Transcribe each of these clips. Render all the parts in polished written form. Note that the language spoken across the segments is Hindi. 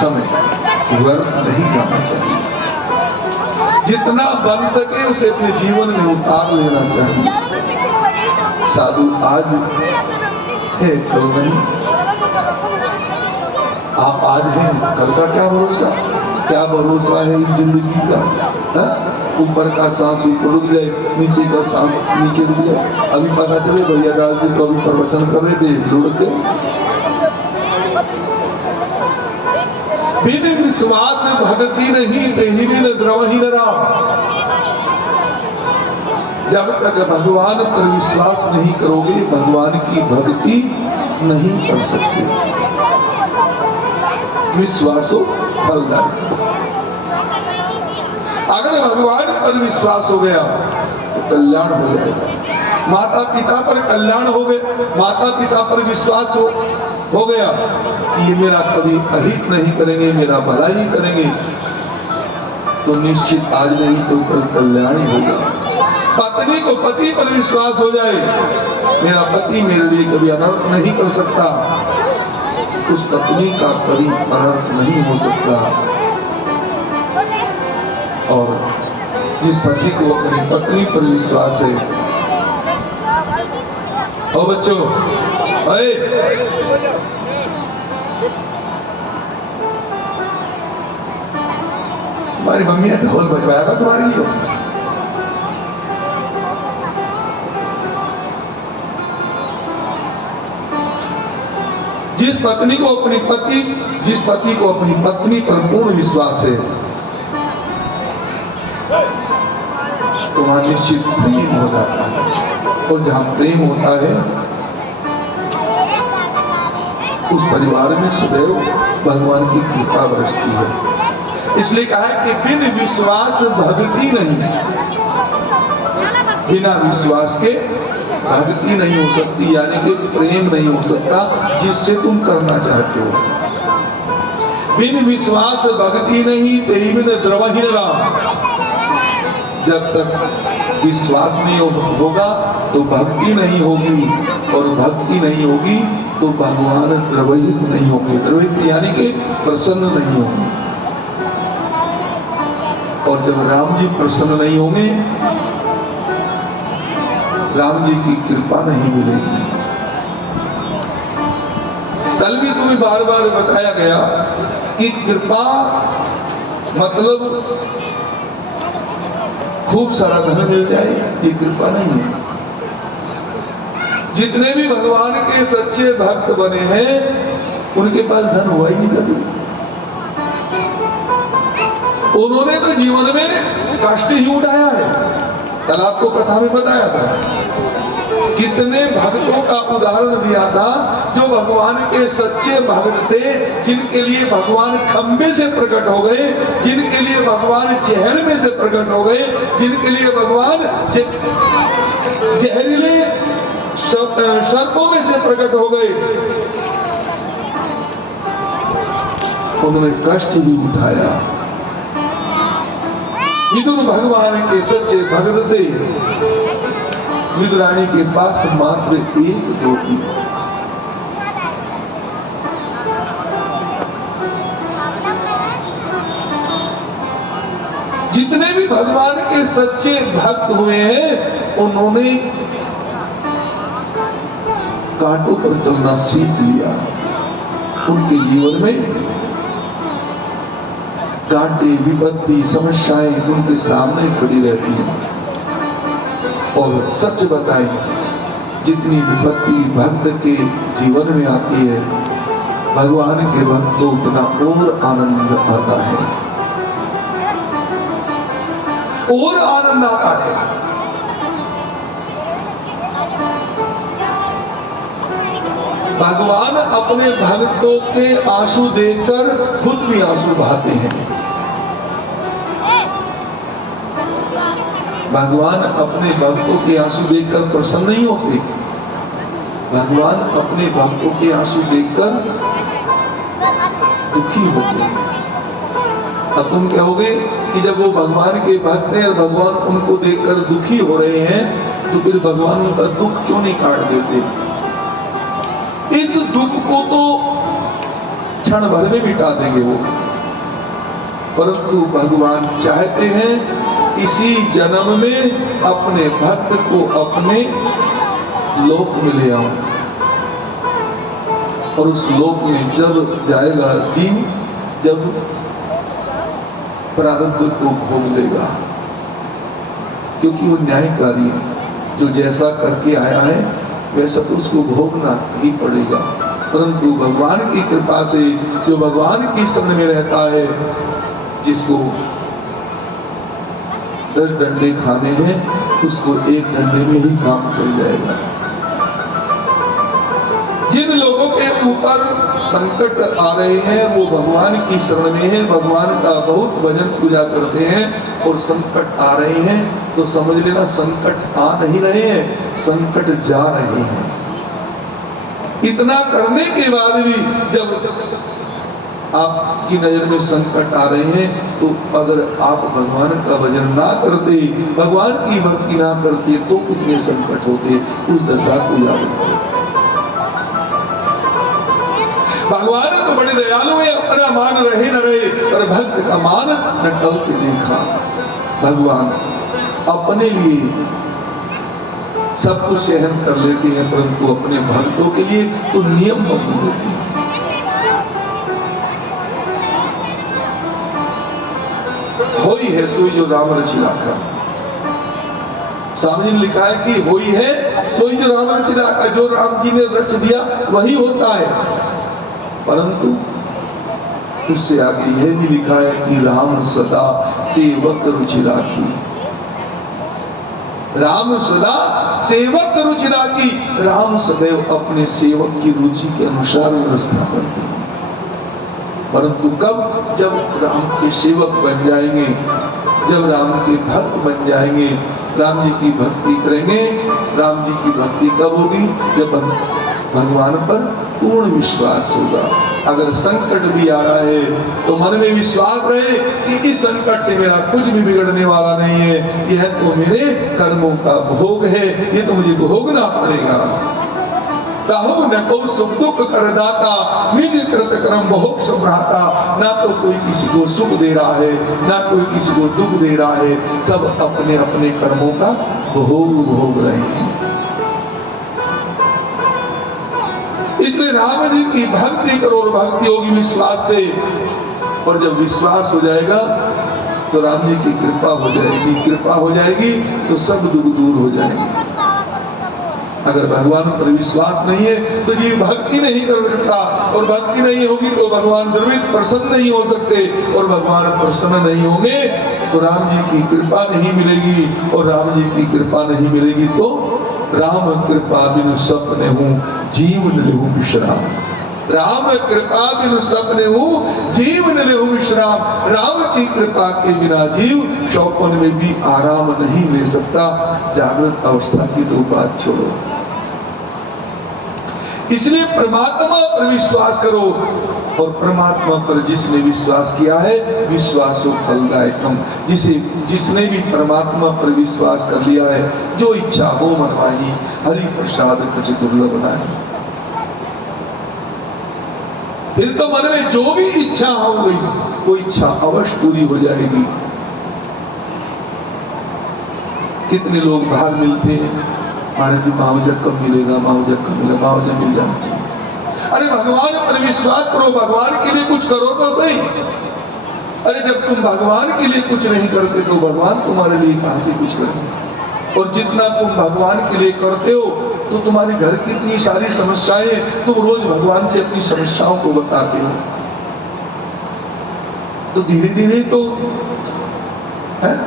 समय व्यर्थ नहीं जाना चाहिए। जितना बन सके उसे अपने जीवन में उतार लेना चाहिए। साधु आज है कल नहीं, आप आज हैं, कल का क्या भरोसा? क्या भरोसा है इस जिंदगी का? है? ऊपर का सांस ऊपर रुक जाए, नीचे का सांस नीचे रुक जाए। अभी पता चले भैया दास जी तो अभी प्रवचन कर रहे थे, रुक गए। बिन विश्वास भक्ति नहीं तेहि बिन द्रवहि न राम। जब तक भगवान पर विश्वास नहीं करोगे, भगवान की भक्ति नहीं कर सकते। विश्वासो फलदायक। अगर भगवान पर विश्वास हो गया तो कल्याण हो जाएगा। माता पिता पर कल्याण हो गया, माता पिता पर विश्वास हो गया कि ये मेरा कभी अहित नहीं करेंगे, मेरा भला ही करेंगे, तो निश्चित आज नहीं तो कल कल्याण ही होगा। पत्नी को पति पर विश्वास हो जाए, मेरा पति मेरे लिए कभी अनर्थ नहीं कर सकता, उस पत्नी का कभी अनर्थ नहीं हो सकता। और जिस पति को अपनी पत्नी पर विश्वास है, ओ बच्चों, हमारी मम्मी ने ढोल बजवाया था तुम्हारे लिए। जिस पति को अपनी पत्नी पर पूर्ण विश्वास है, तो वहां निश्चित प्रेम हो जाता है। और जहां प्रेम होता है उस परिवार में सदैव भगवान की कृपा बरसती है। इसलिए कहा है कि बिन विश्वास भक्ति नहीं, बिना विश्वास के भक्ति नहीं हो सकती, यानी कि प्रेम नहीं हो सकता जिससे तुम करना चाहते हो। बिन विश्वास भक्ति नहीं तेहि बिन द्रवहि न राम। जब तक विश्वास नहीं होगा तो भक्ति नहीं होगी, और भक्ति नहीं होगी तो भगवान द्रवित नहीं होंगे। द्रवित यानी कि प्रसन्न नहीं होंगे, और जब राम जी प्रसन्न नहीं होंगे, राम जी की कृपा नहीं मिलेगी। कल भी तुम्हें बार बार बताया गया कि कृपा मतलब खूब सारा धन मिल जाए, ये कृपा नहीं है। जितने भी भगवान के सच्चे भक्त बने हैं, उनके पास धन हुआ ही नहीं कभी। उन्होंने तो जीवन में कष्ट ही उठाया है। कल आपको कथा में बताया था कितने भक्तों का उदाहरण दिया था जो भगवान के सच्चे भक्त थे, जिनके लिए भगवान खंबे से प्रकट हो गए, जिनके लिए भगवान जहर में से प्रकट हो गए, जिनके लिए भगवान जहरीले सर्पों में से प्रकट हो गए। उन्होंने कष्ट ही उठाया। विदुर भगवान के सच्चे भक्त थे। विदुरानी के पास मात्र एक रोटी, जितने भी भगवान के सच्चे भक्त हुए हैं, उन्होंने कांटों पर चलना सीख लिया। उनके जीवन में कांटे, विपत्ति, समस्याएं उनके सामने खड़ी रहती हैं। और सच बताएं, जितनी विपत्ति भक्त के जीवन में आती है, भगवान के भक्त को उतना और आनंद आता है, और आनंद आता है। भगवान अपने भक्तों के आंसू देखकर खुद भी आंसू बहाते हैं। भगवान अपने भक्तों के आंसू देखकर प्रसन्न नहीं होते। भगवान अपने भक्तों के आंसू देखकर दुखी होते हैं। अब तुम कहोगे कि जब वो भगवान के भक्त हैं और भगवान उनको देखकर दुखी हो रहे हैं, तो फिर भगवान उनका दुख क्यों नहीं काट देते? इस दुख को तो क्षण भर में मिटा देंगे वो। परंतु भगवान चाहते हैं इसी जन्म में अपने भक्त को अपने लोक में ले आओ, और उस लोक में जब जाएगा जीव, जब प्रारब्ध को भोग लेगा, क्योंकि वो न्यायकारी है, जो जैसा करके आया है वैसा उसको भोगना ही पड़ेगा। परंतु भगवान की कृपा से जो भगवान की शरण में रहता है, जिसको 10 डंडे खाने हैं, उसको 1 डंडे में ही काम चल जाएगा। जिन लोगों के ऊपर संकट आ रहे हैं वो भगवान की शरण में है, भगवान का बहुत भजन पूजा करते हैं, और संकट आ रहे हैं तो समझ लेना संकट आ नहीं रहे हैं, संकट जा रहे हैं। इतना करने के बाद भी जब आपकी नजर में संकट आ रहे हैं, तो अगर आप भगवान का भजन ना करते, भगवान की भक्ति ना करते, तो कितने संकट होते, उस दशा को याद करो। भगवान तो बड़े दयालु है, अपना मान रहे न रहे, पर भक्त का मान न टल के देखा। भगवान अपने लिए सब कुछ सहन कर लेते हैं, परंतु अपने भक्तों के लिए तो नियम बदल देते हैं। होई है सोई जो राम रचिला का, स्वामी ने लिखा है कि होई है सोई जो राम रचिला का, जो राम जी ने रच दिया वही होता है। परंतु उससे आगे यह भी लिखा है कि राम सदा सेवक रुचि राखी, राम सदा सेवक रुचि राखी। राम सदैव अपने सेवक की रुचि के अनुसार व्यवस्था करते हैं। परंतु कब? जब राम के सेवक बन जाएंगे, जब राम के भक्त बन जाएंगे, राम जी की भक्ति करेंगे। राम जी की भक्ति कब होगी? जब भगवान पर पूर्ण विश्वास होगा। अगर संकट भी आ रहा है तो मन में विश्वास रहे कि इस संकट से मेरा कुछ भी बिगड़ने वाला नहीं है, यह तो मेरे कर्मों का भोग है, ये तो मुझे भोगना पड़ेगा। कहो न को सुख दुख करदाता, निज कृत कर्म भोग संभ्राता। ना तो कोई किसी को सुख दे रहा है, ना कोई किसी को दुख दे रहा है, सब अपने अपने कर्मों का भोग रहे हैं। इसलिए राम जी की भक्ति करो, और भक्ति होगी विश्वास से, और जब विश्वास हो जाएगा तो राम जी की कृपा हो जाएगी। कृपा हो जाएगी तो सब दुख दूर हो जाएंगे। अगर भगवान पर विश्वास नहीं है तो जीव भक्ति नहीं कर सकता, और भक्ति नहीं होगी तो भगवान द्रवित प्रसन्न नहीं हो सकते, और भगवान प्रसन्न नहीं होंगे तो राम जी की कृपा नहीं मिलेगी, और राम जी की कृपा नहीं मिलेगी तो राम कृपा बिनु सपने हूँ जीवन लेहु विश्राम। राम कृपा बिनु सपने हूँ जीवन लेहु विश्राम। राम की कृपा के बिना जीव शौकन में भी आराम नहीं ले सकता। जागृत अवस्था की तो बात छोड़ो। इसलिए परमात्मा पर विश्वास करो, और परमात्मा पर जिसने विश्वास किया है विश्वासो फलदायकम। जिसने भी परमात्मा पर विश्वास कर लिया है, जो इच्छा हो मन माही, हरि प्रसाद कुछ दुर्लभ बनाए। फिर तो मन में जो भी इच्छा हो गई, वो इच्छा अवश्य पूरी हो जाएगी। कितने लोग बाहर मिलते हैं, महाराज जी मुआवजा कब मिलेगा, मुआवजा कब मिलेगा, मुआवजा मिल जाना चाहिए। अरे भगवान पर विश्वास करो, भगवान के लिए कुछ करो तो सही। अरे जब तुम भगवान के लिए कुछ नहीं करते तो भगवान तुम्हारे लिए कहां से कुछ करते? और जितना तुम भगवान के लिए करते हो तो तुम्हारे घर की इतनी सारी समस्याएं, तुम रोज भगवान से अपनी समस्याओं को बताते हो, तो धीरे धीरे तो है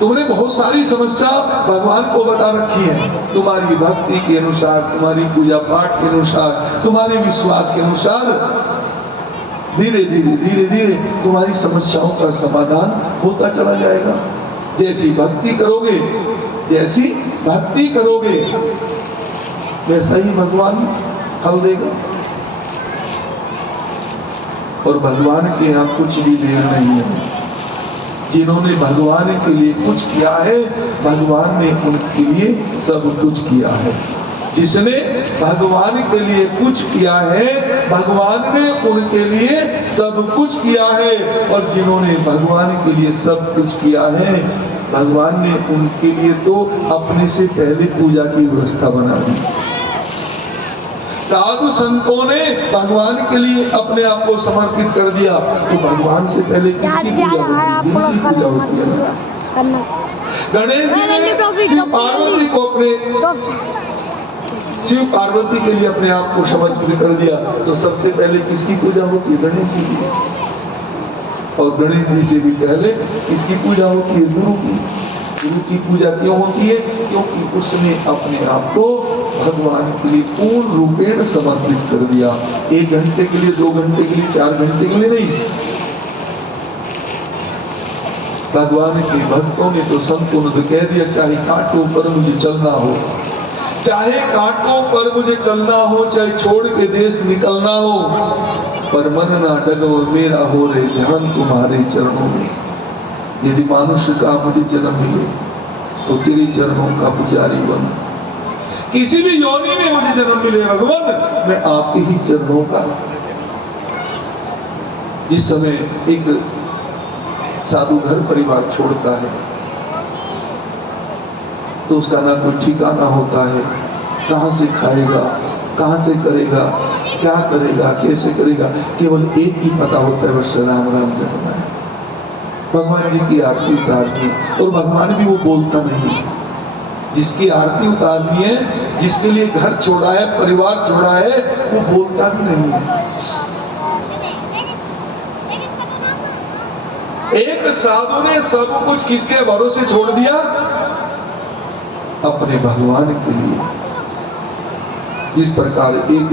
तुमने बहुत सारी समस्या भगवान को बता रखी है। तुम्हारी भक्ति के अनुसार, तुम्हारी पूजा पाठ के अनुसार, तुम्हारे विश्वास के अनुसार धीरे धीरे तुम्हारी समस्याओं का समाधान होता चला जाएगा। जैसी भक्ति करोगे, जैसी भक्ति करोगे वैसा ही भगवान फल देगा। और भगवान के यहाँ कुछ भी देर नहीं है। जिन्होंने भगवान के लिए कुछ किया है, भगवान ने उनके लिए सब कुछ किया है। जिसने भगवान के लिए कुछ किया है, भगवान ने उनके लिए सब कुछ किया है, और जिन्होंने भगवान के लिए सब कुछ किया है, भगवान ने उनके लिए तो अपने से पहले पूजा की व्यवस्था बना दी। साधु संतों ने भगवान के लिए अपने आप को समर्पित कर दिया, तो भगवान से पहले किसकी पूजा होती है? जिनकी पूजा होती है ना। गणेश जी ने शिव पार्वती को शिव पार्वती के लिए अपने आप को समर्पित कर दिया, तो सबसे पहले किसकी पूजा होती है? गणेश जी की। और गणेश जी से भी पहले किसकी पूजा होती है? गुरु की। गुरु की पूजा क्यों होती है? क्योंकि उसने अपने आप को भगवान के लिए पूर्ण रूपेण समर्पित कर दिया। 1 घंटे के लिए, 2 घंटे के लिए, 4 घंटे के लिए नहीं। भगवान के भक्तों ने तो संतों ने तो कह दिया, चाहे कांटों पर मुझे चलना हो, चाहे कांटों पर मुझे चलना हो, चाहे छोड़ के देश निकलना हो, पर मन ना डगो मेरा हो रे ध्यान तुम्हारे चरणों में। यदि मनुष्य का मुझे जन्म मिले तो तेरे चरणों का पुजारी बन। किसी भी योनि में मुझे जन्म मिले भगवान, मैं आपके ही चरणों का। जिस समय एक साधु घर परिवार छोड़ता है तो उसका ना कोई ठिकाना होता है, कहां से खाएगा, कहां से करेगा, क्या करेगा, कैसे करेगा, केवल एक ही पता होता है, बस राम राम जपना है, भगवान जी की आरती उतारनी। और भगवान भी वो बोलता नहीं, जिसकी आरती उतारनी है, जिसके लिए घर छोड़ा है, परिवार छोड़ा है, वो बोलता भी नहीं है। एक साधु ने सब कुछ किसके भरोसे छोड़ दिया? अपने भगवान के लिए। इस प्रकार एक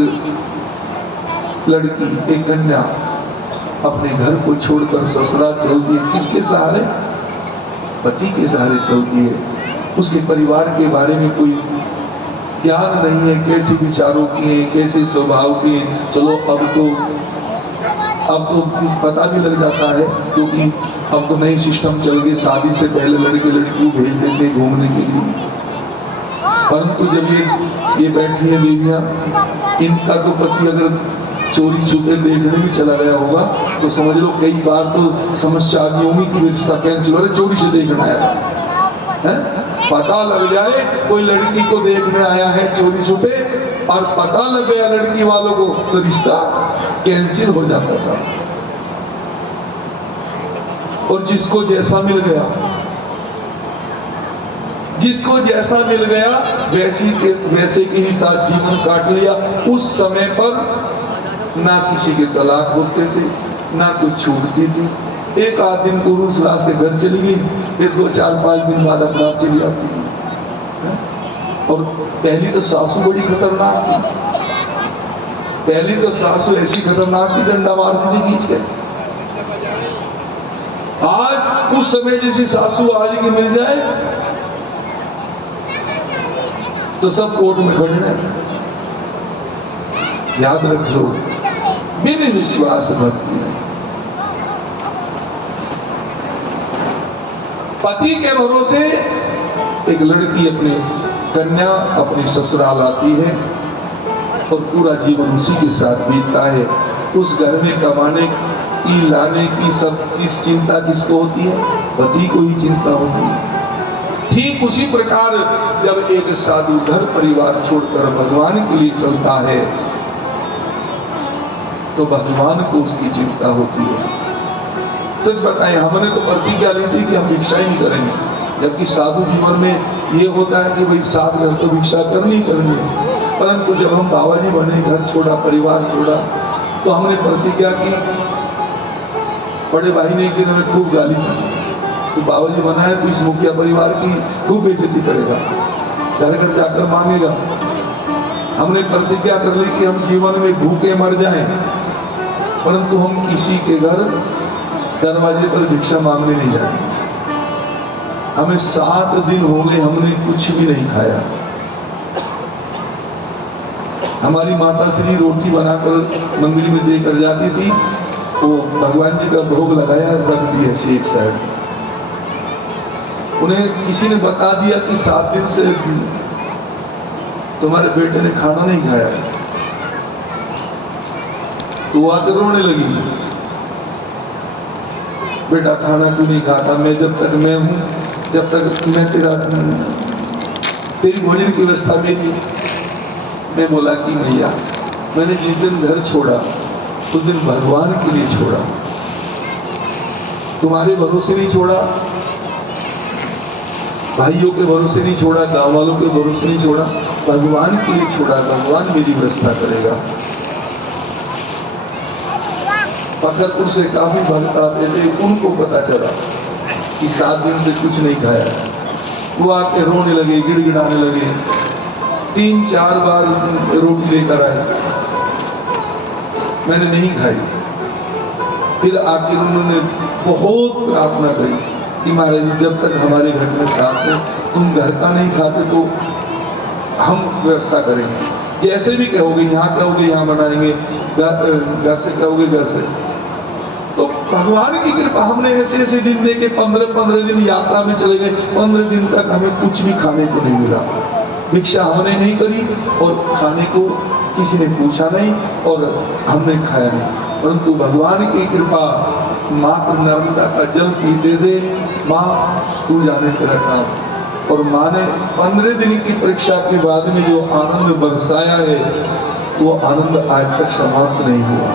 लड़की, एक कन्या अपने घर को छोड़कर ससुराल चलती है, किसके सहारे? पति के सहारे चलती है। उसके परिवार के बारे में कोई ज्ञान नहीं है, कैसे विचारों की है, कैसे स्वभाव की है। चलो अब तो पता भी लग जाता है, क्योंकि अब तो नई सिस्टम चल गई, शादी से पहले लड़के लड़की को भेज देते घूमने के लिए। परंतु जब ये बैठी है बेबियां, इनका तो पति अगर चोरी छुपे देखने भी चला गया होगा तो समझ लो कई बार तो समस्या आ गई होगी कि रिश्ता कैंसिल हो रहा है, चोरी से देखने आया था। पता लग जाए कोई लड़की को देखने आया है चोरी छुपे, और पता लग गया लड़की वालों को, तो रिश्ता कैंसिल हो जाता था। और जिसको जैसा मिल गया, जिसको जैसा मिल गया वैसे के ही साथ जीवन काट लिया। उस समय पर ना किसी के तलाक होते थे, ना कुछ छूटती थी। एक आध दिन को रूस रास के घर चली गई, फिर 2, 4, 5 दिन बाद अपना चली आती थी। और पहली तो सासू बड़ी खतरनाक थी, पहली तो सासू ऐसी खतरनाक थी, डंडा मारती थी खींच के। आज उस समय जैसी सासू आज की मिल जाए तो सब कोर्ट में खड़े हैं। याद रख लो, बिना विश्वास भक्ति है। पति के भरोसे एक लड़की अपने कन्या अपने ससुराल आती है और पूरा जीवन उसी के साथ बीतता है। उस घर में कमाने की, लाने की सब किस चिंता किसको होती है? पति को ही चिंता होती है। ठीक उसी प्रकार जब एक साधु घर परिवार छोड़कर भगवान के लिए चलता है तो भगवान को उसकी चिंता होती है। सच बताएं, हमने तो प्रतिज्ञा ली थी कि हम भिक्षा ही नहीं करेंगे, जबकि साधु जीवन में ये होता है कि भाई 7 घर तो भिक्षा करनी करनी है। परंतु जब हम बाबा जी बने, घर छोड़ा, परिवार छोड़ा, तो हमने प्रतिज्ञा की। बड़े भाई ने एक दिन हमें खूब गाली दी, तो बाबा जी बनाए तो इस मुखिया परिवार की खूब बेइज्जती करेगा, घर घर जाकर मांगेगा। हमने प्रतिज्ञा कर ली कि हम जीवन में भूखे मर जाएं, परंतु हम किसी के घर दरवाजे पर भिक्षा मांगने नहीं जाएंगे। हमें 7 दिन हो गए, हमने कुछ भी नहीं खाया। हमारी माता श्री रोटी बनाकर मंदिर में देकर जाती थी, तो भगवान जी का भोग लगाया, रख दिया ऐसे एक साइड। उन्हें किसी ने बता दिया कि 7 दिन से तुम्हारे बेटे ने खाना नहीं खाया। तो आकर रोने लगी, बेटा खाना क्यों नहीं खाता? मैं जब तक मैं हूं, जब तक मैं तेरी भोजन की व्यवस्था मेरी। मैं बोला कि भैया, मैंने जिस दिन घर छोड़ा उस दिन भगवान के लिए छोड़ा, तुम्हारे भरोसे नहीं छोड़ा, भाइयों के भरोसे नहीं छोड़ा, गांव वालों के भरोसे नहीं छोड़ा, भगवान के लिए छोड़ा। भगवान मेरी व्यवस्था करेगा। फकरपुर से काफी भक्त आते थे, उनको पता चला कि 7 दिन से कुछ नहीं खाया। वो आके रोने लगे, गिड़गिड़ाने लगे। 3-4 बार रोटी लेकर आए, मैंने नहीं खाई। फिर आखिर उन्होंने बहुत प्रार्थना करी कि महाराज जब तक हमारे घर में सांस है, तुम घर का नहीं खाते तो हम व्यवस्था करेंगे। जैसे भी कहोगे, यहाँ कहोगे यहाँ बनाएंगे, घर से कहोगे घर से। तो भगवान की कृपा, हमने ऐसे ऐसे दिन देखे, 15-15 दिन यात्रा में चले गए, 15 दिन तक हमें कुछ भी खाने को नहीं मिला। भिक्षा हमने नहीं करी और खाने को किसी ने पूछा नहीं और हमने खाया नहीं। परंतु भगवान की कृपा, मात्र नर्मदा का जल पीते थे, माँ तू जाने तेरा काम। और माँ ने 15 दिन की परीक्षा के बाद में जो आनंद बरसाया है, वो आनंद आज तक समाप्त नहीं हुआ।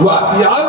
वाह यार।